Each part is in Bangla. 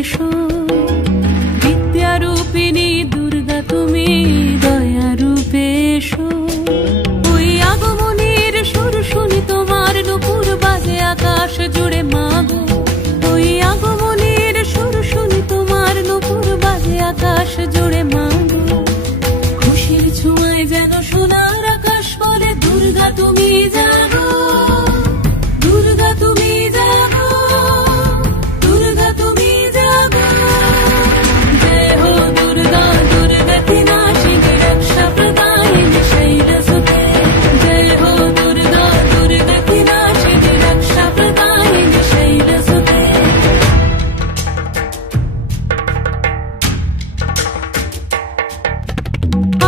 এসো। বিদ্যারূপিণী দুর্গা তুমি দয়া রূপে এসো। ওই আগমনের সুর শুনি তোমার নুপুর বাজে আকাশ জুড়ে মাগো। ওই আগমনের সুর শুনি তোমার নুপুর বাজে আকাশ জুড়ে মাগো। খুশির ছোঁয়ায় যেন সোনার আকাশ বলে দুর্গা তুমি জাগো, দুর্গা তুমি জাগো, দুর্গা তুমি জাগো। জয় হো দুর্গা দুর্গতি নাশিনী রক্ষা প্রদায়িনী শৈলসুতে। জয় হো দুর্গা দুর্গতি নাশিনী রক্ষা প্রদায়িনী শৈলসুতে।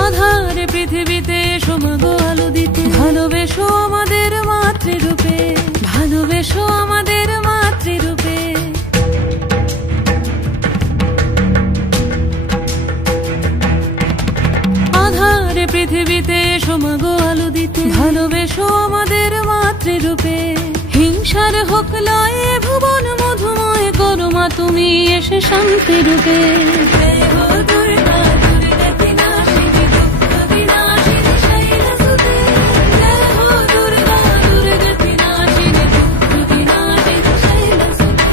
আধারে পৃথিবীতে এসো মাগো আলো দিতে। ভালোবেসো আমাদের মাতৃরূপে, ভালোবেসো আমাদের মাতৃরূপে। আধারে পৃথিবীতে এসো মাগো আলো দিতে। ভালোবেসো আমাদের মাতৃরূপে। হিংসার হোক লয়ে ভুবন মধুময় করো মা তুমি এসে শান্তি রূপে। জয় হো দুর্গা দুর্গতি নাশিনী দুঃখ বিনাশিনী শৈলসুতে। জয় হো দুর্গা দুর্গতি নাশিনী দুঃখ বিনাশিনী শৈলসুতে।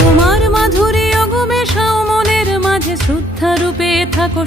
তোমার মাধুরী অগমে সাও মনের মাঝে শ্রদ্ধা রূপে থাকো।